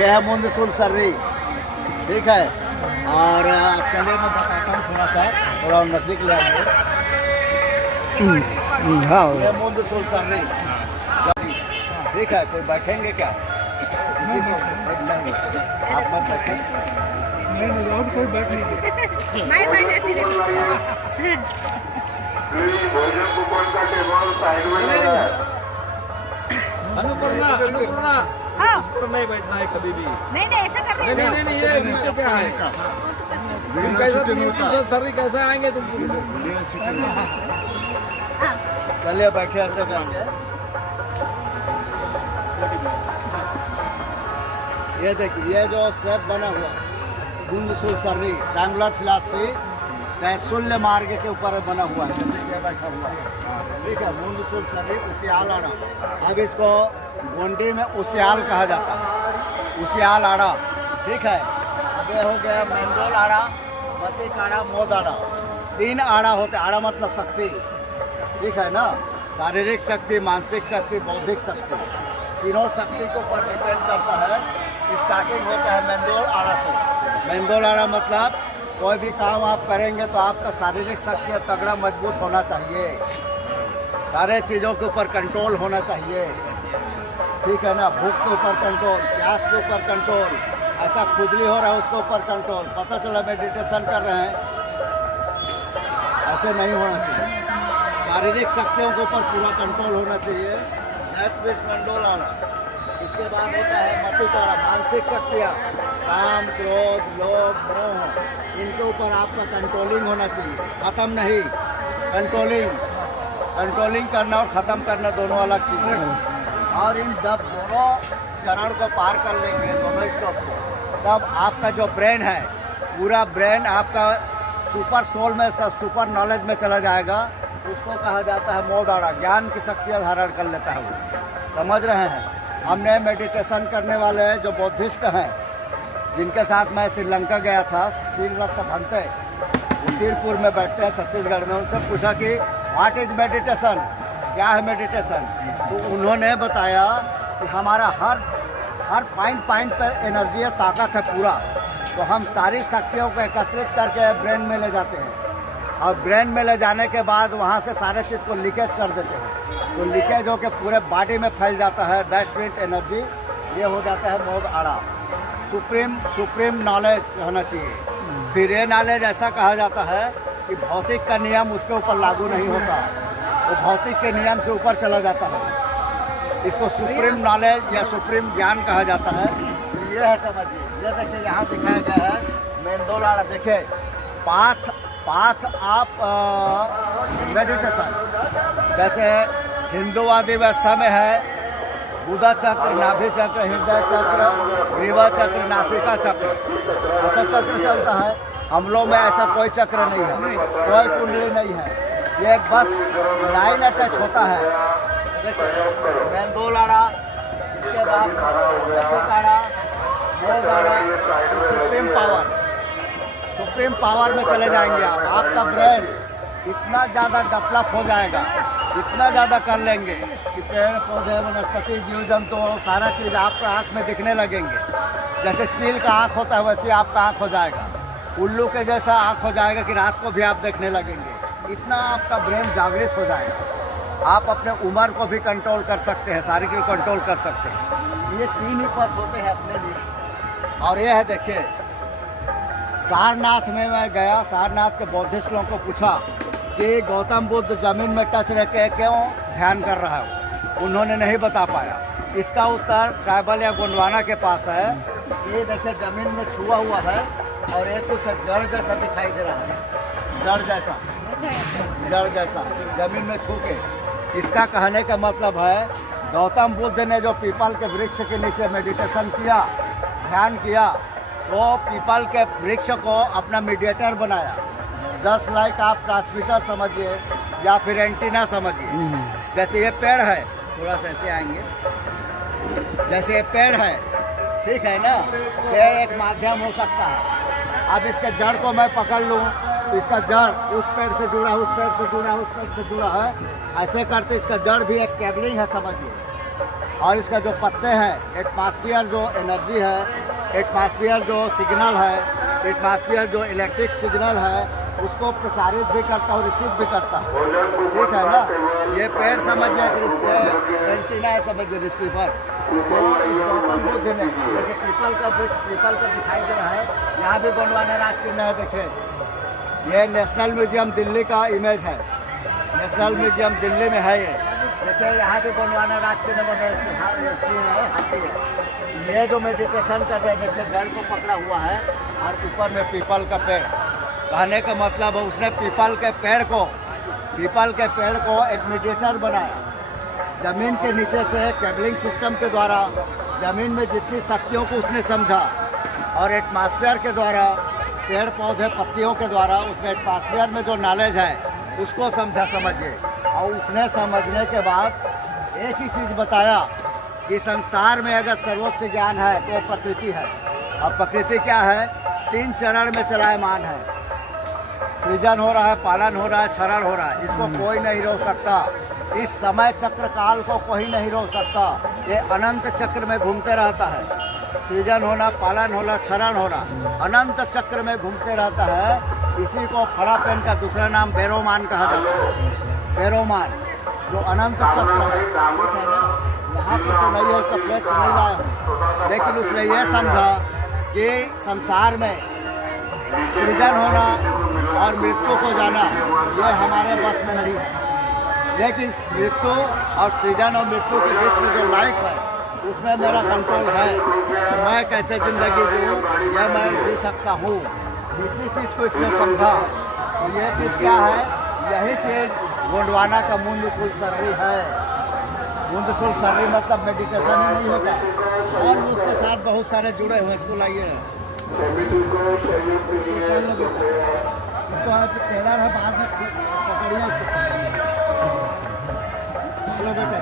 ये है मुंदसुल सर्री, ठीक है। और चलिए मैं बताता हूँ थोड़ा नज़दीक ले आइए। हाँ, ये मुंदसुल सर्री, ठीक है। कोई बैठेंगे क्या? आप मत बैठे। नहीं और कोई बैठ लीजिए। मैं बैठ जाती हूँ। अनुपमा हाँ। ऊपर नहीं बैठना है कभी भी। नहीं ऐसा कर रहे नहीं ये नीचे क्या है? तुम कैसा सर्री कैसे आएंगे तुम? चलिए बैठे ऐसे बैठे। ये देखिए, ये जो शेप बना हुआ मुंदसुल सर्री ट्रायंगुलर फिलॉसफी त्रैशूल्य मार्ग के ऊपर बना हुआ है, जैसे कि बैठा हुआ है, ठीक है। मुंदसुल सर्री उसियाल आड़ा, अब इसको गोंडी में उसियाल कहा जाता है, उसियाल आड़ा, ठीक है। अब ये हो गया मेंदोल आड़ा, मतिक आड़ा, मोद आड़ा। 3 आड़ा होते, आड़ा मतलब शक्ति, ठीक है ना। शारीरिक शक्ति, मानसिक शक्ति, बौद्धिक शक्ति, तीनों शक्ति को ऊपर डिपेंड करता है। स्टार्टिंग होता है मेंदोल आड़ा से। मेंदोल आड़ा मतलब कोई भी काम आप करेंगे तो आपका शारीरिक शक्ति तगड़ा मजबूत होना चाहिए, सारे चीज़ों के ऊपर कंट्रोल होना चाहिए, ठीक है ना। भूख के ऊपर कंट्रोल, प्यास के ऊपर कंट्रोल, ऐसा खुजली हो रहा है उसके ऊपर कंट्रोल। पता चला मेडिटेशन कर रहे हैं, ऐसे नहीं होना चाहिए। शारीरिक शक्तियों के ऊपर पूरा कंट्रोल होना चाहिए। नेक्स्ट बीच मंडोल आना। इसके बाद होता है मतिकारा, मानसिक शक्तियाँ, काम, क्रोध, लोभ, मोह, इनके ऊपर आपका कंट्रोलिंग होना चाहिए। ख़त्म नहीं, कंट्रोलिंग करना और ख़त्म करना दोनों अलग चीज़ें हैं। और इन जब दोनों चरण को पार कर लेंगे, दोनों स्टॉप को, तब आपका जो ब्रेन है, पूरा ब्रेन आपका सुपर सोल में, सब सुपर नॉलेज में चला जाएगा। उसको कहा जाता है मोद आड़ा, ज्ञान की शक्तियाँ धारण कर लेता है वो। समझ रहे हैं? हमने मेडिटेशन करने वाले जो बौद्धिस्ट हैं, जिनके साथ मैं श्रीलंका गया था, श्रीरत्न भंते, वो सिरपुर में बैठते हैं छत्तीसगढ़ में। उनसे पूछा कि व्हाट इज मेडिटेशन, क्या है मेडिटेशन? तो उन्होंने बताया कि हमारा हर पॉइंट पर एनर्जी है, ताकत है पूरा। तो हम सारी शक्तियों को एकत्रित करके ब्रेन में ले जाते हैं, और ब्रेन में ले जाने के बाद वहाँ से सारे चीज़ को लीकेज कर देते हैं। तो लीकेज होकर पूरे बॉडी में फैल जाता है, दैट स्वीट एनर्जी। ये हो जाता है मोद आड़ा। सुप्रीम नॉलेज होना चाहिए। फिर ये नॉलेज ऐसा कहा जाता है कि भौतिक का नियम उसके ऊपर लागू नहीं होता, वो भौतिक के नियम से ऊपर चला जाता है। इसको सुप्रीम नॉलेज या सुप्रीम ज्ञान कहा जाता है। ये है, समझिए। ये देखिए यहाँ दिखाया गया है मेंदोल आड़ा। देखिए पाथ ऑफ मेडिटेशन, जैसे हिंदूवादी व्यवस्था में है बुधा चक्र, नाभि चक्र, हृदय चक्र, ग्रीवा चक्र, नासिका चक्र, ऐसा चक्र चलता है। हम लोग में ऐसा कोई चक्र नहीं है, कोई कुंडली नहीं है। ये बस लाइन अटैच होता है। मेंदोल आड़ा, इसके बाद मतिक आड़ा, मोद आड़ा, सुप्रीम पावर में चले जाएंगे आप। आपका ब्रेन इतना ज़्यादा डेवलप हो जाएगा, इतना ज़्यादा कर लेंगे कि पेड़ पौधे, वनस्पति, जीव जंतु, सारा चीज़ आपका आँख में दिखने लगेंगे। जैसे चील का आँख होता है वैसे आपका आँख हो जाएगा, उल्लू के जैसा आँख हो जाएगा कि रात को भी आप देखने लगेंगे। इतना आपका ब्रेन जागृत हो जाएगा। आप अपने उम्र को भी कंट्रोल कर सकते हैं, शारीरिक को कंट्रोल कर सकते हैं। ये 3 ही पद होते हैं अपने लिए। और ये है, देखिए सारनाथ में मैं गया, सारनाथ के बौद्धिस्ट लोगों को पूछा कि गौतम बुद्ध जमीन में टच रह के क्यों ध्यान कर रहा है, उन्होंने नहीं बता पाया। इसका उत्तर ट्राइबल या गोंडवाना के पास है। ये देखिए जमीन में छुआ हुआ है और ये कुछ जड़ जैसा दिखाई दे रहा है, जड़ जैसा जमीन में छू के। इसका कहने का मतलब है गौतम बुद्ध ने जो पीपल के वृक्ष के नीचे मेडिटेशन किया, ध्यान किया, वो पीपल के वृक्ष को अपना मीडिएटर बनाया। जस्ट लाइक आप ट्रांसमीटर समझिए या फिर एंटीना समझिए। जैसे ये पेड़ है, थोड़ा सा ऐसे आएंगे, जैसे ये पेड़ है, ठीक है ना, पेड़ एक माध्यम हो सकता है। अब इसके जड़ को मैं पकड़ लूँ तो इसका जड़ उस पेड़ से जुड़ा, उस पेड़ से जुड़ा, उस पेड़ से जुड़ा है, ऐसे करते इसका जड़ भी एक केबलिंग है, समझिए। और इसका जो पत्ते हैं, एटमॉस्फेयर जो एनर्जी है, एटमॉस्फेयर जो सिग्नल है, एटमॉस्फेयर जो इलेक्ट्रिक सिग्नल है, उसको प्रसारित भी करता और रिसीव भी करता है। ठीक है ना। ये पेड़ समझिए एंटीना है, समझिए रिसीवर। तो इस गौतम बुद्ध ने देखिए पीपल का वृक्ष, पीपल का दिखाई दे रहा है, यहाँ भी गोंडवाना राग चिन्ह है। देखें ये नेशनल म्यूजियम दिल्ली का इमेज है, नेशनल म्यूजियम दिल्ली में है ये। देखिए यहाँ भी गोंडवाना राग चिन्ह बने है, हाथी है। ये जो मेडिटेशन कर रहे हैं, देखिए गढ़ को पकड़ा हुआ है और ऊपर में पीपल का पेड़। कहने का मतलब है उसने पीपल के पेड़ को एक मेडिटेटर बनाया। ज़मीन के नीचे से केबलिंग सिस्टम के द्वारा ज़मीन में जितनी शक्तियों को उसने समझा और एटमॉस्फेयर के द्वारा, पेड़ पौधे पत्तियों के द्वारा उसमें एटमॉस्फेयर में जो नॉलेज है उसको समझा, समझिए। और उसने समझने के बाद एक ही चीज़ बताया कि संसार में अगर सर्वोच्च ज्ञान है तो वो प्रकृति है। और प्रकृति क्या है? 3 चरण में चलायमान है। सृजन हो रहा है, पालन हो रहा है, क्षरण हो रहा है। इसको कोई नहीं रोक सकता। इस समय चक्र काल को कोई नहीं रोक सकता। ये अनंत चक्र में घूमते रहता है। सृजन होना, पालन होना, क्षरण होना अनंत चक्र में घूमते रहता है। इसी को फड़ा पेन का दूसरा नाम बेरोमान कहा जाता है। बेरोमान जो अनंत चक्र है, ठीक है ना। यहाँ पर तो नहीं है, उसका फ्लैक्स नहीं लाया हूँ, लेकिन उसने ये समझा कि संसार में सृजन होना और मृत्यु को जाना ये हमारे बस में नहीं है। लेकिन मृत्यु और सृजन और मृत्यु के बीच में जो लाइफ है उसमें मेरा कंट्रोल है। तो मैं कैसे ज़िंदगी जीऊँ यह मैं जी सकता हूँ। इसी चीज़ को इसने समझा। तो ये चीज़ क्या है? यही चीज़ गोंडवाना का मुंदसुल सर्री है। मुंदसुल सर्री मतलब मेडिटेशन ही नहीं होता, और उसके साथ बहुत सारे जुड़े हुए। इसको लाइए, इसको टेलर है, बाद में पकड़िए इसको। चलो बेटे,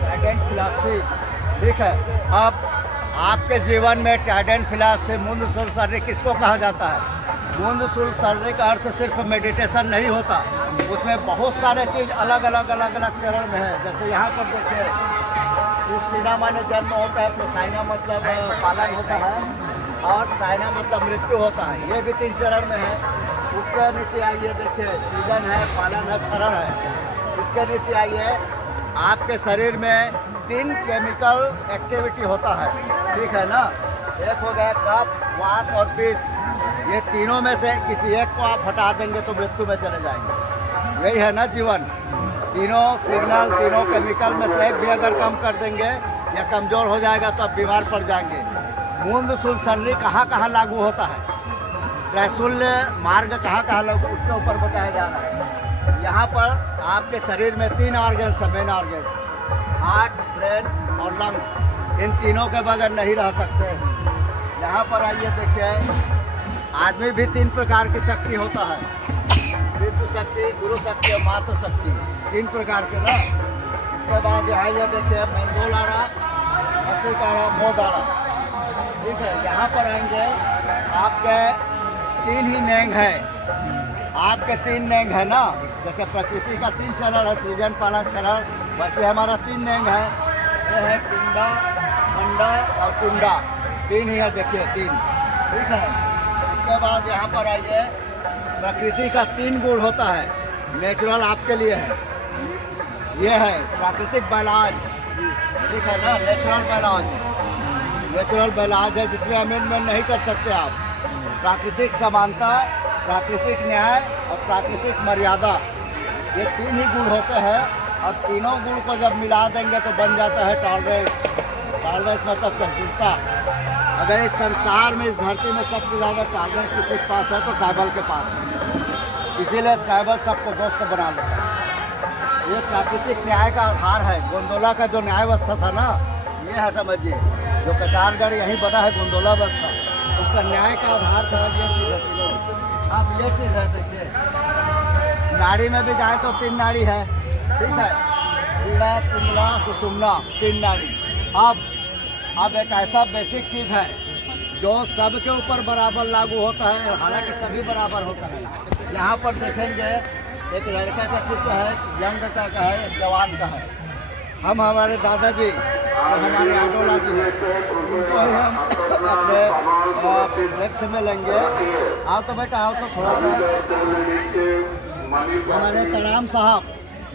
ट्राइडेंट फिलॉसफी, ठीक है। अब आपके जीवन में ट्राइडेंट फिलॉसफी मुंदसुल सर्री किसको कहा जाता है? मुंदसुल सर्री का अर्थ सिर्फ मेडिटेशन नहीं होता, उसमें बहुत सारे चीज़ अलग अलग चरण में है। जैसे यहाँ पर देखिए, इस सीना माने जन्म होता है, तो साइना मतलब पालन होता है और साइना मतलब मृत्यु होता है। ये भी 3 चरण में है। उसके नीचे आइए, देखिए सृजन है, पालन है, क्षरण है। इसके नीचे आइए, आपके शरीर में 3 केमिकल एक्टिविटी होता है, ठीक है ना। एक हो गया कफ, वात और पित्त। ये तीनों में से किसी एक को आप हटा देंगे तो मृत्यु में चले जाएंगे। यही है ना जीवन। तीनों सिग्नल, तीनों केमिकल में से एक भी अगर कम कर देंगे या कमज़ोर हो जाएगा तो आप बीमार पड़ जाएंगे। मुंदसुल सर्री कहाँ कहाँ लागू होता है? त्रैशूल्य मार्ग कहाँ कहाँ लागू, उसके ऊपर बताया जा रहा है। यहाँ पर आपके शरीर में 3 ऑर्गन्स है, मेन ऑर्गन्स, हार्ट, ब्रेन और लंग्स। इन तीनों के बगैर नहीं रह सकते। यहाँ पर आइए, देखिए आदमी भी 3 प्रकार की शक्ति होता है, पितृ शक्ति, गुरु शक्ति और मातृ शक्ति, 3 प्रकार के ना। इसके बाद यहाँ ये देखिए मेंदोलाड़ा, मतिकाड़ा, मोदाड़ा, ठीक है। यहाँ पर आएंगे, आपके 3 ही नेंग है। आपके 3 नेंग है ना। जैसे प्रकृति का 3 चरण है, सृजन, पालन, क्षरण, वैसे हमारा 3 नेंग है। ये है पिंडा, मंडा और कुंडा, 3 ही है, देखिए 3, ठीक है। इसके बाद यहाँ पर आइए, प्रकृति का 3 गुण होता है। नेचुरल आपके लिए है, ये है प्राकृतिक बैलाज, ठीक है ना। नेचुरल बैलाज है जिसमें अमेंडमेंट नहीं कर सकते आप। प्राकृतिक समानता, प्राकृतिक न्याय और प्राकृतिक मर्यादा, ये 3 ही गुण होते हैं। और तीनों गुण को जब मिला देंगे तो बन जाता है टॉलरेंस। टॉलरेंस मतलब सहिष्णुता। अगर इस संसार में, इस धरती में सबसे ज़्यादा टॉलरेंस किसी के पास है तो ट्राइबल के पास है। इसीलिए ट्राइबल सबको दोस्त बना लेता है। ये प्राकृतिक न्याय का आधार है। गोंडोला का जो न्याय व्यवस्था था ना, ये है, समझिए, जो कचारगढ़ यहीं बना है, गोंडोला व्यवस्था, उसका न्याय का आधार था। ये चीज़ है। अब ये चीज़ है, देखिए नाड़ी में भी जाए तो 3 नाड़ी है, ठीक है। पीड़ा, पिंगला, सुषुम्ना, 3 नाड़ी। अब एक ऐसा बेसिक चीज़ है जो सबके ऊपर बराबर लागू होता है, हालांकि सभी बराबर होता है। यहाँ पर देखेंगे एक लड़का का चित्र है, यंग का है, एक जवान का है। हम हमारे दादाजी तो हमारे आडोला जी हैं, इनको ही हम अपने वृक्ष में लेंगे। आओ तो बेटा, आओ तो थोड़ा सा। हमारे तराम साहब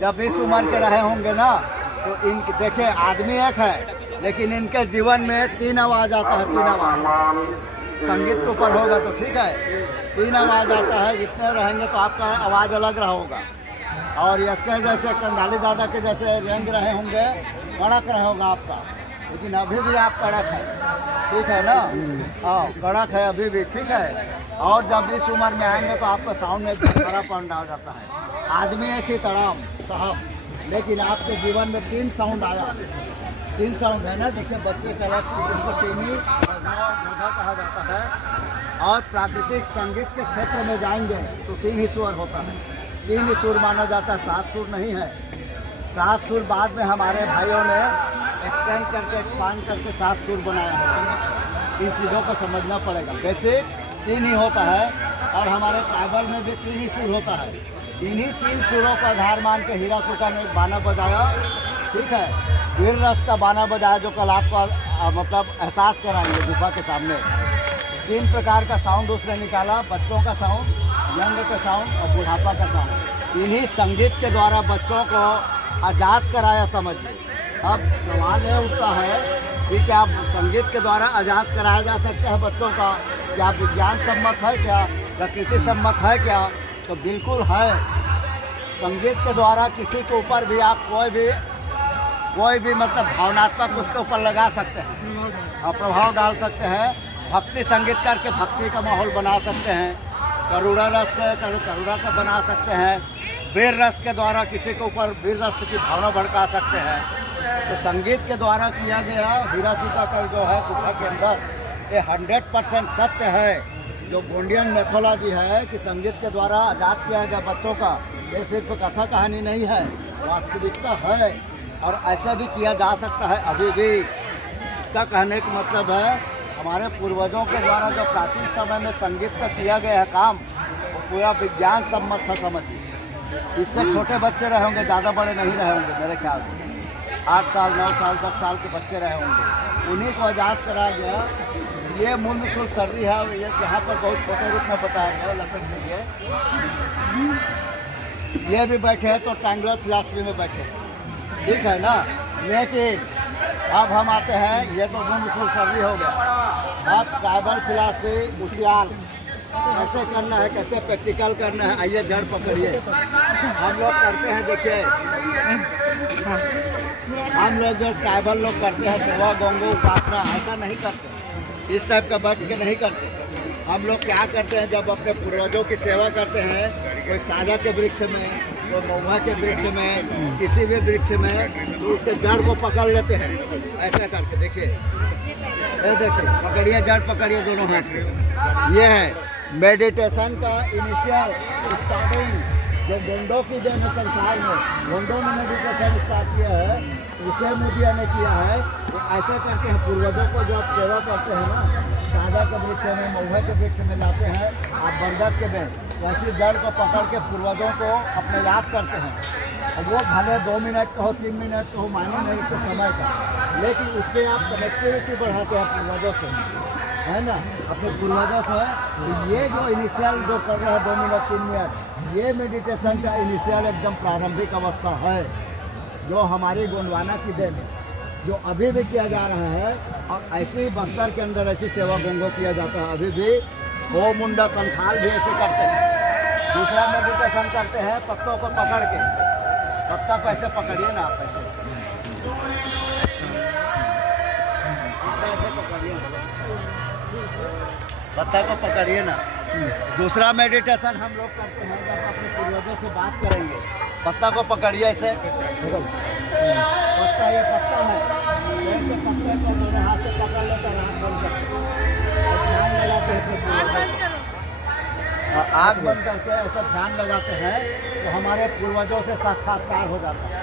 जब इस उम्र के रहे होंगे ना, तो इन देखिए आदमी एक है, लेकिन इनके जीवन में 3 आवाज़ आता है। 3 आवाज़ संगीत के ऊपर होगा तो ठीक है, 3 आवाज़ आता है। जितने रहेंगे तो आपका आवाज़ अलग रहा होगा। और इसके जैसे कंगाली दादा के जैसे रेंग रहे होंगे, कड़क रहे होगा आपका, लेकिन अभी भी आप कड़क है, ठीक है ना? हाँ, कड़क है अभी भी, ठीक है। और जब इस उम्र में आएंगे तो आपका साउंड में खरापन आ जाता है। आदमी एक ही तड़ाम साहब, लेकिन आपके जीवन में 3 साउंड आया। 3 साउंड है ना, देखिए बच्चे का इसको टीनी कहा जाता है। और प्राकृतिक संगीत के क्षेत्र में जाएंगे तो 3 ही स्वर होता है। 3 ही सुर माना जाता है, 7 सुर नहीं है। 7 सुर बाद में हमारे भाइयों ने एक्सटेंड करके एक्सपांड करके 7 सुर बनाया है। इन चीज़ों को समझना पड़ेगा। बेसिक 3 ही होता है, और हमारे ट्राइबल में भी 3 ही सुर होता है। इन्हीं 3 सुरों का आधार मान के हीरा सुका ने बाना बजाया, ठीक है। वीर रस का बाना बजाया, जो कल आपको मतलब एहसास कराएंगे गुफा के सामने। 3 प्रकार का साउंड उसने निकाला, बच्चों का साउंड, यंग का साउंड और बुढ़ापा का साउंड। इन्हीं संगीत के द्वारा बच्चों को आज़ाद कराया, समझिए। अब सवाल ये उठता है कि क्या संगीत के द्वारा आज़ाद कराया जा सकता है बच्चों का? क्या विज्ञान सम्मत है, क्या प्रकृति सम्मत है क्या? तो बिल्कुल है। संगीत के द्वारा किसी के ऊपर भी आप कोई भी मतलब भावनात्मक उसके ऊपर लगा सकते हैं और प्रभाव डाल सकते हैं। भक्ति संगीत करके भक्ति का माहौल बना सकते हैं। करुणा रस करुणा का बना सकते हैं। वीर रस के द्वारा किसी के ऊपर वीर रस की भावना भड़का सकते हैं। तो संगीत के द्वारा किया गया हीरा सीता का जो है गुफा के अंदर, ये 100% सत्य है। जो गोंडियन मैथोलॉजी है कि संगीत के द्वारा आज़ाद किया गया बच्चों का, ये सिर्फ कथा कहानी नहीं है, वास्तविकता है। और ऐसा भी किया जा सकता है अभी भी। इसका कहने का मतलब है हमारे पूर्वजों के द्वारा जो प्राचीन समय में संगीत का किया गया है काम, वो पूरा विज्ञान सम्मत था, समझिए। इससे छोटे बच्चे रहे होंगे, ज़्यादा बड़े नहीं रहे होंगे मेरे ख्याल से। 8 साल 9 साल 10 साल के बच्चे रहे होंगे, उन्हीं को आज़ाद कराया गया। ये मुंडसुल सर्री है, ये यहाँ पर बहुत छोटे रूप में बताया गया, लपेट लीजिए। ये भी बैठे हैं तो ट्रायंगुलर फिलॉसफी में बैठे, ठीक है ना। लेकिन अब हम आते हैं, ये तो मुंडसुल सर्री हो गया। अब ट्राइबल फिलॉसफी उसियाल कैसे करना है, कैसे प्रैक्टिकल करना है, आइए जड़ पकड़िए। हम लोग करते हैं, देखिए हम लोग जो ट्राइबल लोग करते हैं सेवा गंगो उपासना, ऐसा नहीं करते, इस टाइप का बैठ के नहीं करते। हम लोग क्या करते हैं, जब अपने पूर्वजों की सेवा करते हैं, कोई साजा के वृक्ष में, कोई महुआ के वृक्ष में, किसी भी वृक्ष में, तो उसके जड़ को पकड़ लेते हैं ऐसा करके। देखिए ये देखिए, पकड़िए, जड़ पकड़िए दोनों हाथ से। ये है मेडिटेशन का इनिशियल स्टार्टिंग, जो गोंडो की देन है संसार में। गोंडो ने मेडिटेशन स्टार्ट किया है, उसे मोदिया ने किया है। वो ऐसे करके हम पूर्वजों को जो आप सेवा करते हैं ना, सादा के वृक्ष में, महुआ के वृक्ष में लाते हैं, आप बरगद के में वैसी जड़ को पकड़ के पूर्वजों को अपने याद करते हैं। और वो भले 2 मिनट का हो, 3 मिनट का हो, मायने नहीं के समय का, लेकिन उससे आप कनेक्टिविटी बढ़ाते हैं पूर्वजों से, है ना, अपने पूर्वजों से। तो ये जो इनिशियल जो कर रहे हैं 2 मिनट 3 मिनट, ये मेडिटेशन का इनिशियल एकदम प्रारंभिक अवस्था है, जो हमारी गोंडवाना की देन है, जो अभी भी किया जा रहा है। और ऐसे ही बस्तर के अंदर ऐसी सेवा गंगो किया जाता है अभी भी। हो मुंडा संथाल भी ऐसे करते हैं। दूसरा मेडिटेशन करते हैं पत्तों को पकड़ के, पत्ता को ऐसे पकड़िए ना आप, ऐसे पकड़िए, पत्ता को पकड़िए ना। दूसरा मेडिटेशन हम लोग करते हैं जब अपने पूर्वजों से बात करेंगे, पत्ता को पकड़िए ऐसे, पत्ता, ये पत्ता है, पत्ते को मेरे हाथ से पकड़ लेते हैं, आँख बंद करके, ध्यान लगाते हैं, आँख बंद करके ऐसा ध्यान लगाते हैं, तो हमारे पूर्वजों से साक्षात्कार हो जाता है।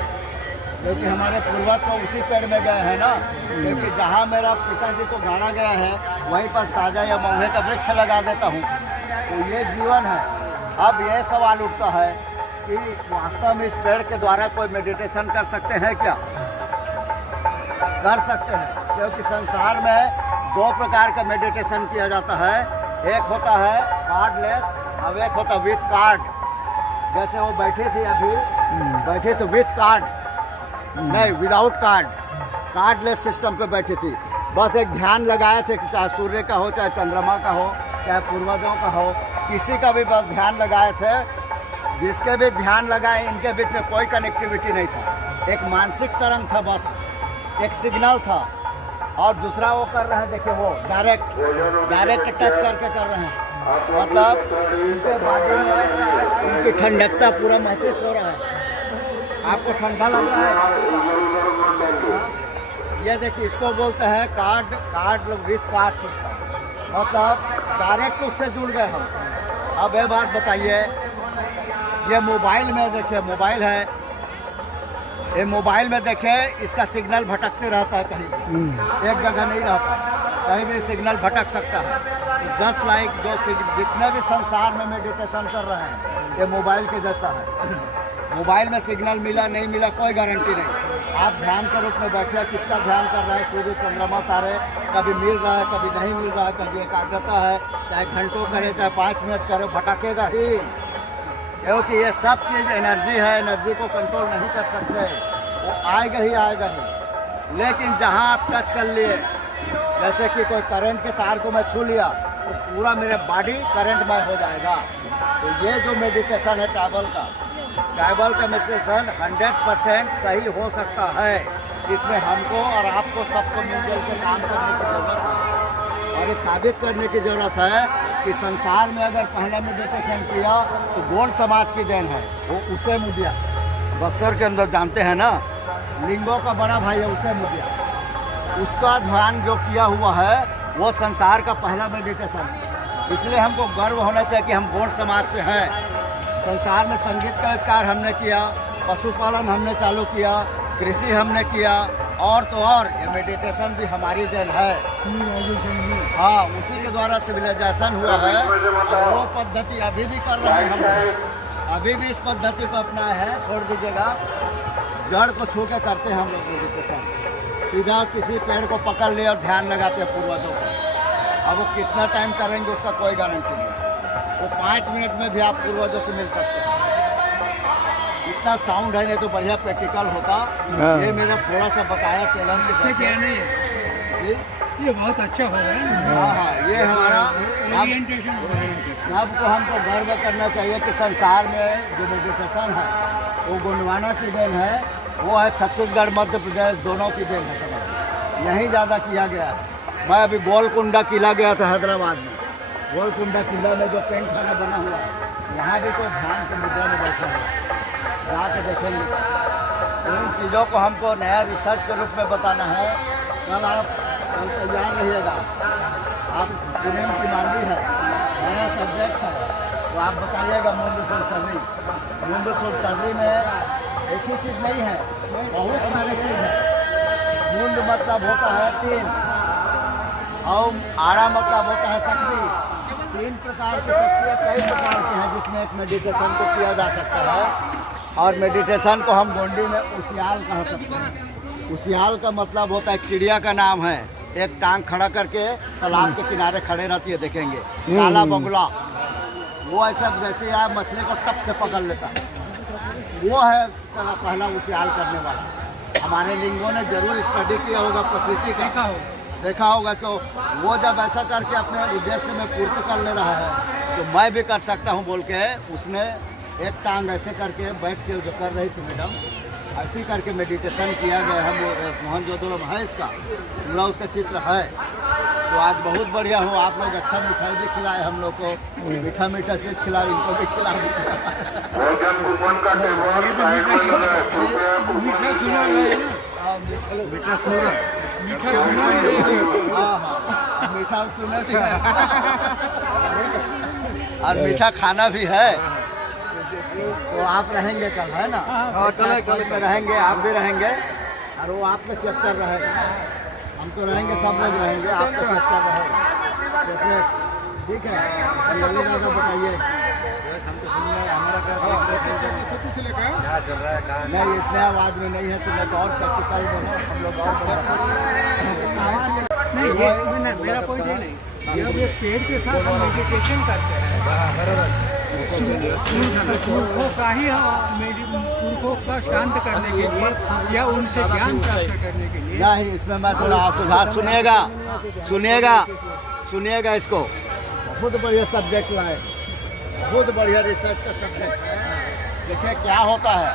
क्योंकि हमारे पूर्वज तो उसी पेड़ में गए हैं ना, क्योंकि जहाँ मेरा पिताजी को गाड़ा गया है वहीं पर साजा या महुए का वृक्ष लगा देता हूँ। तो ये जीवन है। अब ये सवाल उठता है कि वास्तव में इस पेड़ के द्वारा कोई मेडिटेशन कर सकते हैं क्या? कर सकते हैं, क्योंकि संसार में 2 प्रकार का मेडिटेशन किया जाता है। एक होता है कार्डलेस और एक होता विथ कार्ड। जैसे वो बैठी थी अभी, बैठी तो विथ कार्ड नहीं, विदाउट कार्ड, कार्डलेस सिस्टम पे बैठी थी। बस एक ध्यान लगाए थे, चाहे सूर्य का हो, चाहे चंद्रमा का हो, चाहे पूर्वजों का हो, किसी का भी बस ध्यान लगाए थे। जिसके भी ध्यान लगाए, इनके बीच में कोई कनेक्टिविटी नहीं था। एक मानसिक तरंग था, बस एक सिग्नल था। और दूसरा वो कर रहे हैं, देखिए वो डायरेक्ट टच करके कर रहे हैं, मतलब उनके बॉडी में उनकी ठंडकता पूरा महसूस हो रहा है। आपको ठंडा लग रहा है? ये देखिए, इसको बोलते हैं कार्ड विथ कार्ड सिस्टम, मतलब डायरेक्ट उससे जुड़ गए हम। अब ये बात बताइए, ये मोबाइल में देखिए, मोबाइल है, ये मोबाइल में देखें, इसका सिग्नल भटकते रहता है, कहीं एक जगह नहीं रहता, कहीं भी सिग्नल भटक सकता है। तो जस्ट लाइक जो जितने भी संसार में मेडिटेशन कर रहे हैं, ये मोबाइल के जैसा है। मोबाइल में सिग्नल मिला नहीं मिला कोई गारंटी नहीं। आप ध्यान के रूप में बैठे, किसका ध्यान कर रहे हैं? सूर्य चंद्रमा तारे, कभी मिल रहा है, कभी नहीं मिल रहा है, कभी एकाग्रता है, चाहे घंटों करे, चाहे 5 मिनट करे, भटकेगा ही, क्योंकि ये सब चीज़ एनर्जी है। एनर्जी को कंट्रोल नहीं कर सकते, वो आएगा ही आएगा ही। लेकिन जहाँ आप टच कर लिए, जैसे कि कोई करंट के तार को मैं छू लिया, तो पूरा मेरे बॉडी करंटमय हो जाएगा। तो ये जो मेडिटेशन है ट्राइबल का मेडिटेशन 100% सही हो सकता है। इसमें हमको और आपको सबको मिलजुल के काम करने की ज़रूरत है, और ये साबित करने की ज़रूरत है कि संसार में अगर पहला मेडिटेशन किया तो गोंड समाज की देन है। वो उसे मुदिया बस्तर के अंदर जानते हैं ना, लिंगों का बड़ा भाई है उसे मुदिया, उसका ध्यान जो किया हुआ है वो संसार का पहला मेडिटेशन। इसलिए हमको गर्व होना चाहिए कि हम गोंड समाज से हैं। संसार में संगीत का आविष्कार हमने किया, पशुपालन हमने चालू किया, कृषि हमने किया, और तो और ये मेडिटेशन भी हमारी देन है। हाँ, उसी के द्वारा सिविलाइजेशन हुआ है। और वो पद्धति अभी भी कर रहे हैं हम, अभी भी इस पद्धति को अपनाया है। छोड़ दीजिएगा, जड़ को छू के करते हैं हम लोग मेडिटेशन। सीधा किसी पेड़ को पकड़ लिए और ध्यान लगाते हैं पूर्वजों को। अब वो कितना टाइम करेंगे उसका कोई गारंटी नहीं। वो 5 मिनट में भी आप पूर्वजों से मिल सकते हैं। इतना साउंड है, नहीं तो बढ़िया प्रैक्टिकल होता। ये मेरा थोड़ा सा बताया टेलन के क्या नहीं, ये बहुत अच्छा हो रहा है। हाँ, ये हमारा ओरिएंटेशन हो रहा है। सबको हमको गर्व करना चाहिए कि संसार में जो मेडिटेशन है वो गोंडवाना की देन है, वो है छत्तीसगढ़ मध्य प्रदेश दोनों की देन है। समझ, यहीं ज़्यादा किया गया है। मैं अभी गोलकुंडा किला गया था हैदराबाद में। गोलकुंडा किला में जो पेंट खाना बना हुआ है, यहाँ भी कोई ध्यान के मुद्रा में बैठा है, जाके देखेंगे। तो इन चीज़ों को हमको नया रिसर्च के रूप में बताना है। कल तैयार रहिएगा, आप पुणे की मांदी है, नया सब्जेक्ट है, तो आप बताइएगा मुंड सुरसरी में एक ही चीज़ नहीं है, बहुत सारी चीज़ है। मुंड मतलब होता है 3, और आड़ा मतलब होता है शक्ति। 3 प्रकार की शक्तियाँ कई प्रकार की हैं जिसमें एक मेडिटेशन को किया जा सकता है। और मेडिटेशन को हम गोंडी में उसियाल कह सकते हैं। उसियाल का मतलब होता है, चिड़िया का नाम है, एक टांग खड़ा करके तालाब के किनारे खड़े रहती है, देखेंगे काला बगुला, वो ऐसा जैसे आप मछली को टप से पकड़ लेता है, वो है पहला उसियाल करने वाला। हमारे लिंगों ने जरूर स्टडी किया होगा प्रकृति का, देखा होगा कि वो जब ऐसा करके अपने उद्देश्य में पूर्ति कर ले रहा है तो मैं भी कर सकता हूँ बोल के उसने एक टांग ऐसे करके बैठ के जो कर रही थी मैडम, ऐसे करके मेडिटेशन किया गया है। मोहनजोदड़ो में है इसका पूरा उसका चित्र है। तो आज बहुत बढ़िया हो, आप लोग अच्छा मिठाई भी खिलाए हम लोग को, मीठा मीठा चीज़ खिलाए, इनको भी खिला मीठा सुने भी है और मीठा खाना भी है। तो आप रहेंगे कल, है ना? हाँ, कल है, कल में रहेंगे, आप भी रहेंगे और वो आपका चैप्टर रहेगा। हम तो रहेंगे, सब लोग रहेंगे, आपका चैप्टर रहेगा सेपरेट, ठीक है? जल्दी दादा बताइए, हम तो सुनिए हमारा क्या नहीं, इसमें आवाज में नहीं है, तुम्हें तो और प्रैक्टिकल बनो, हम लोग और नहीं, मेरा पॉइंट ये नहीं, जब ये पेड़ के साथ हम मेडिटेशन करते हैं, पुरखों का शांत करने के लिए या उनसे ज्ञान प्राप्त करने के लिए। नहीं, इसमें मैं थोड़ा आप सुधार, सुनिएगा सुनिएगा सुनिएगा, इसको बहुत बढ़िया सब्जेक्ट लाए, बहुत बढ़िया रिसर्च का सब्जेक्ट है। देखिए क्या होता है,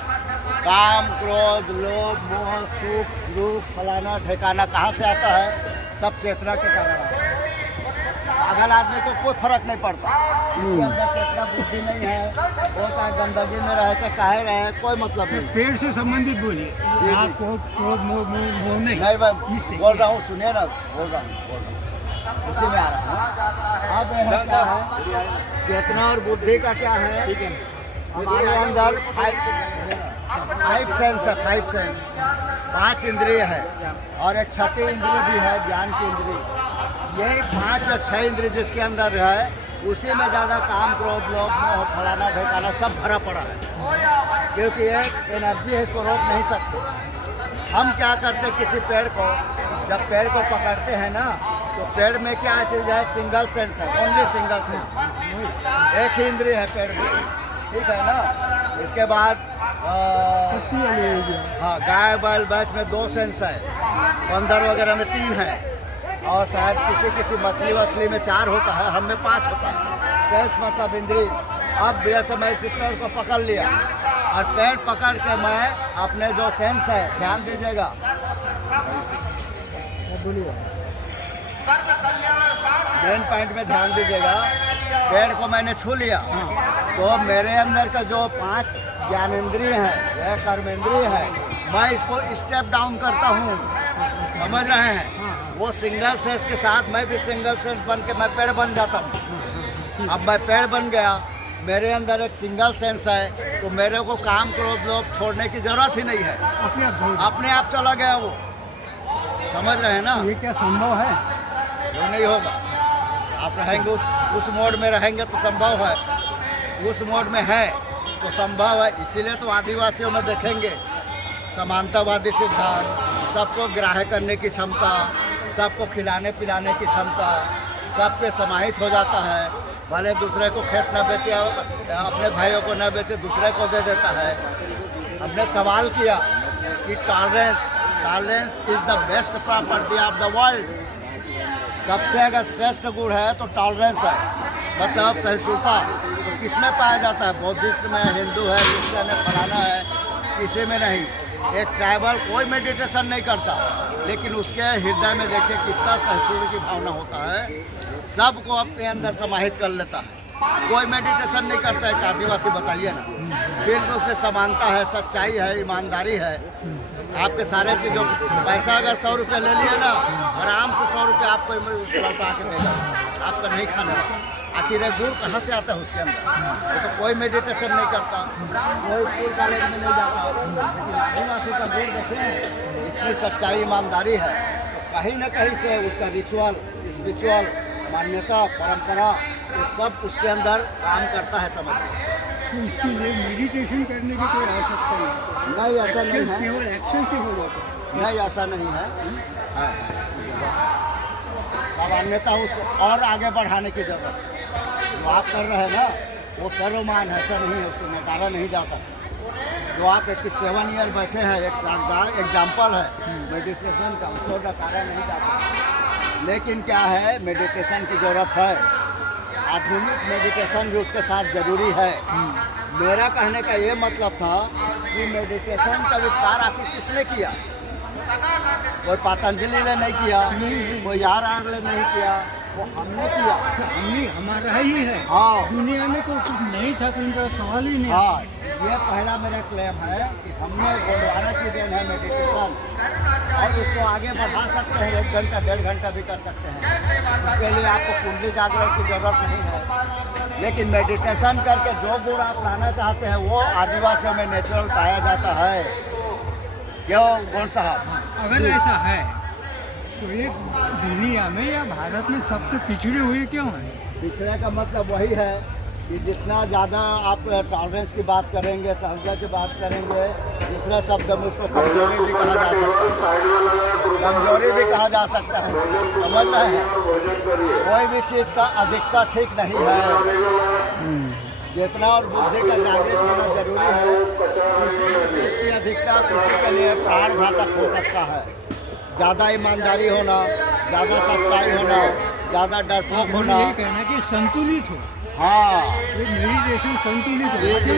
काम, क्रोध, लोभ, मोह, सुख, दुख, फलाना ठिकाना कहाँ से आता है? सब चेतना के कारण आता है। पागल आदमी को कोई फर्क नहीं पड़ता, इसके अंदर चेतना बुद्धि नहीं है, वो चाहे गंदगी में रहे चाहे काहे रहे, कोई मतलब नहीं। पेड़ से संबंधित बोलिए, आपको क्रोध मोह नहीं। नहीं, मैं बोल रहा हूँ, सुनिए ना, बोल रहा हूँ उसी में आ रहा है। अब यहाँ क्या है, चेतना और बुद्धि का क्या है, हमारे अंदर फाइव सेंस है, 5 सेंस, 5 इंद्रिय है और एक छठी इंद्रिय भी है, ज्ञान की इंद्रिय। यही 5 या 6 इंद्रिय जिसके अंदर है, उसी में ज़्यादा काम, क्रोध, लोभ, मोह, फलाना ढेकाना सब भरा पड़ा है, क्योंकि एक एनर्जी है, इसको रोक नहीं सकते। हम क्या करते, किसी पेड़ को जब पेड़ को पकड़ते हैं ना, तो पेड़ में क्या चीज़ है, सिंगल सेंस है, ओनली सिंगल सेंस, एक ही इंद्रिय है पेड़ में, ठीक है ना? इसके बाद हाँ, गाय बैल भैंस में 2 सेंस है, बंदर वगैरह में 3 है, और शायद किसी मछली वछली में 4 होता है, हम में 5 होता है। सेंस मतलब इंद्रिय। अब जैसे मैं इस पेड़ को पकड़ लिया और पेड़ पकड़ के मैं अपने जो सेंस है, ध्यान दीजिएगा, मेन पॉइंट में ध्यान दीजिएगा, पेड़ को मैंने छू लिया तो मेरे अंदर का जो 5 ज्ञानेंद्रिय है या कर्मेंद्रिय है, मैं इसको स्टेप डाउन करता हूँ, समझ रहे हैं? वो सिंगल सेंस के साथ मैं भी सिंगल सेंस बन के मैं पेड़ बन जाता हूँ। अब मैं पेड़ बन गया, मेरे अंदर एक सिंगल सेंस है, तो मेरे को काम, क्रोध, लोभ छोड़ने की जरूरत ही नहीं है, अपने आप चला गया वो, समझ रहे हैं ना? ये क्या संभव है? वो नहीं होगा। आप रहेंगे उस मोड में रहेंगे तो संभव है, उस मोड में है तो संभव है। इसीलिए तो आदिवासियों में देखेंगे समानतावादी सिद्धांत, सबको ग्राह्य करने की क्षमता, सबको खिलाने पिलाने की क्षमता, सबके समाहित हो जाता है। भले दूसरे को खेत न बेचे, अपने भाइयों को न बेचे, दूसरे को दे देता है। हमने सवाल किया कि tolerance is the best property of the world. सबसे अगर श्रेष्ठ गुण है तो टॉलरेंस है, मतलब सहिष्णुता। तो किस में पाया जाता है? बौद्धिस्ट में, हिंदू है, क्रिश्चियन है, फलाना है, किसी में नहीं। एक ट्राइबल कोई मेडिटेशन नहीं करता, लेकिन उसके हृदय में देखिए कितना सहिष्णु की भावना होता है, सबको अपने अंदर समाहित कर लेता है। कोई मेडिटेशन नहीं करता है कि आदिवासी, बताइए ना। फिर तो उसमें समानता है, सच्चाई है, ईमानदारी है। आपके सारे चीज़ों, पैसा अगर 100 रुपये ले लिया ना, आराम से 100 रुपये आपको लौटा के देगा, आपका नहीं खाने वाला। आखिर गुण कहाँ से आता है उसके अंदर? वो तो कोई मेडिटेशन नहीं करता, कोई स्कूल कॉलेज में नहीं जाता, लेकिन आदिवासी का गुण देखें, इतनी सच्चाई ईमानदारी है, तो कहीं ना कहीं से उसका रिचुअल, स्पिरिचुअल मान्यता, परंपरा, ये सब उसके अंदर काम करता है, समझ। तो इसके लिए मेडिटेशन करने की कोई आवश्यकता नहीं, ऐसा नहीं है, केवल एक्शन से हो जाता है। नहीं ऐसा नहीं है। सामान्यता उसको और आगे बढ़ाने की जरूरत है। जो आप कर रहे हैं ना, वो सर्वमान है, ऐसा नहीं है, उसको नकारा नहीं जा सकता। जो आप 87 ईयर बैठे हैं, एक एग्जाम्पल है मेडिटेशन का, उसको नकारा नहीं जा सकता। लेकिन क्या है, मेडिटेशन की जरूरत है, आधुनिक मेडिटेशन भी उसके साथ जरूरी है। मेरा कहने का ये मतलब था कि मेडिटेशन का आविष्कार आखिर किसने किया? कोई पतंजलि ने नहीं किया, कोई यार ने नहीं किया, वो हमने किया। हमारा ही है। हाँ, दुनिया में तो कुछ नहीं था, तो इनका सवाल ही नहीं। हाँ, ये पहला मेरा क्लेम है कि हमने गोंडवाना की देन है मेडिटेशन, और उसको आगे बढ़ा सकते हैं, 1 घंटा 1.5 घंटा भी कर सकते हैं। उसके लिए आपको कुंडली जागरण की जरूरत नहीं है। लेकिन मेडिटेशन करके जो गुण आप लाना चाहते हैं वो आदिवासियों में नेचुरल पाया जाता है। क्यों कौन साहब? अगर ऐसा है तो ये दुनिया में या भारत में सबसे पिछड़े हुए क्यों हैं? पिछड़े का मतलब वही है कि जितना ज़्यादा आप टॉलरेंस की बात करेंगे, सहजता की बात करेंगे, दूसरे शब्द में उसको कमजोरी भी कहा जा सकता है, कमजोरी भी कहा जा सकता है। समझ रहे हैं? कोई भी चीज़ का अधिकता ठीक नहीं है। चेतना और बुद्धि का जागृत होना जरूरी है। किसी भी चीज़ की अधिकता किसी के लिए प्राण घातक हो सकता है। ज़्यादा ईमानदारी होना, ज़्यादा सच्चाई होना, ज़्यादा डरपोक होना। ये कहना कि संतुलित हो, हाँ ये मेडिटेशन संतुलित हो, जी जी,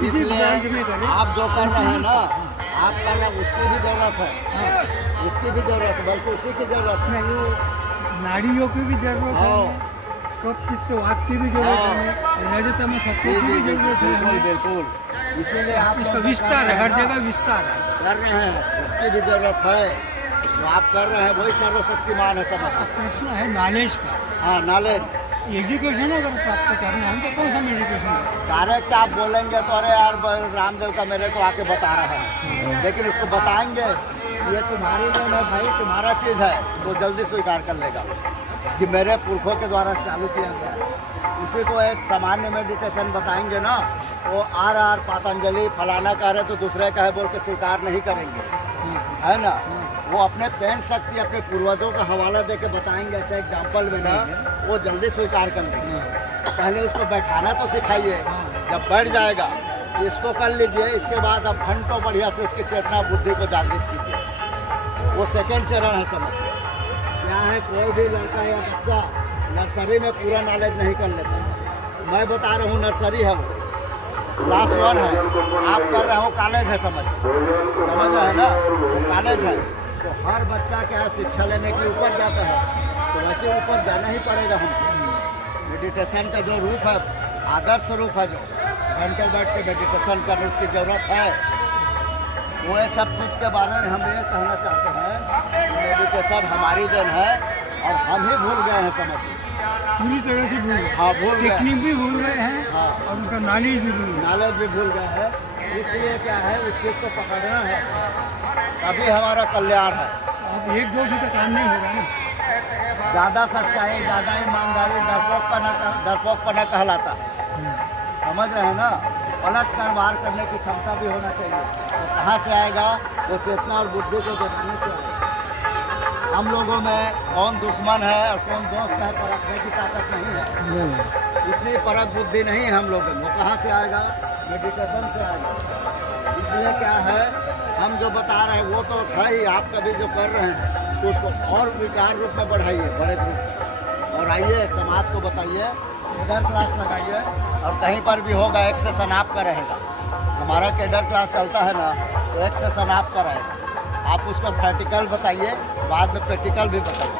किसी ब्रांच में इसलिए करें। आप जो कर रहे हैं ना, आप कर रहे हैं उसकी भी जरूरत है, उसकी भी जरूरत है, बल्कि उसी की जरूरत है। नहीं, वो नाड़ियों की भी जरूरत है, हाँ। कप पित्त वात की भी जरूरत हाँ। है, रजत में सत्व जी की जी भी जी, जरूरत बिल्कुल है। बिल्कुल। इसीलिए आप इसका लोग जो विस्तार कर है, रहे हर हैं जगह ना, विस्तार है। कर रहे हैं, उसकी भी जरूरत है। जो आप कर रहे हैं वही सर्वशक्तिमान है, समझ। प्रश्न है नॉलेज का। हाँ, नॉलेज एजुकेशन अगर प्राप्त करना है हमको कौन सा मेडिटेशन करें? डायरेक्ट आप बोलेंगे तो अरे यार रामदेव का मेरे को आके बता रहा है, लेकिन उसको बताएंगे ये तुम्हारी देन है भाई, तुम्हारा चीज़ है, तो जल्दी स्वीकार कर लेगा कि मेरे पुरखों के द्वारा चालू किया गया है। उसी को एक सामान्य मेडिटेशन बताएंगे ना, तो आर पतंजलि फलाना कह रहे तो दूसरे कहे बोल के स्वीकार नहीं करेंगे, है ना। वो अपने पेन शक्ति अपने पूर्वजों का हवाला दे के बताएंगे ऐसे एग्जाम्पल में ना, वो जल्दी स्वीकार कर लेंगे। पहले उसको बैठाना तो सिखाइए, जब बैठ जाएगा इसको कर लीजिए, इसके बाद आप घंटों बढ़िया से उसकी चेतना बुद्धि को जागृत कीजिए। वो सेकंड चरण है, समझ क्या है। कोई भी लड़का या बच्चा नर्सरी में पूरा नॉलेज नहीं कर लेता। मैं बता रहा हूँ नर्सरी है वो, क्लास 1 है, आप कर रहे हो कॉलेज है, समझ रहे हैं ना, कॉलेज है। तो हर बच्चा क्या है शिक्षा लेने के ऊपर जाता है, तो वैसे ऊपर जाना ही पड़ेगा हमको। मेडिटेशन का जो रूप है, आदर्श रूप है, जो घंटे बैठ के मेडिटेशन करने उसकी ज़रूरत है। वो ये सब चीज़ के बारे में हम ये कहना चाहते हैं कि मेडिटेशन हमारी देन है और हम ही भूल गए हैं, समझिए पूरी तरह से भूल गए। हाँ, भूल गए। टेक्निक भी भूल गए हैं, हाँ। और उनका नॉलेज भी भूल गए। नॉलेज भी भूल गए हैं। इसलिए क्या है, उस चीज़ को पकड़ना है, तभी हमारा कल्याण है। अब एक दो से तो काम नहीं होगा ना। ज़्यादा सच्चाई, ज़्यादा ईमानदारी डरपोकपना कहलाता है, समझ रहे हैं ना। पलट कर वार करने की क्षमता भी होना चाहिए। तो कहाँ से आएगा? वो चेतना और बुद्धि को जगाने से आएगा। हम लोगों में कौन दुश्मन है और कौन दोस्त है परखने की ताकत नहीं है, इतनी परख बुद्धि नहीं है हम लोगों में। वो कहाँ से आएगा? मेडिटेशन से आएगा। इसलिए क्या है, हम जो बता रहे हैं वो तो है ही, आप कभी जो कर रहे हैं तो उसको और विचार रूप में बढ़ाइए, बड़े रूप में, और आइए समाज को बताइए, केडर क्लास लगाइए, और कहीं पर भी होगा एक सेशन आपका रहेगा। हमारा केडर क्लास चलता है ना, तो एक सेशन आपका रहेगा। आप उसको प्रैक्टिकल बताइए, बाद में प्रैक्टिकल भी बताइए।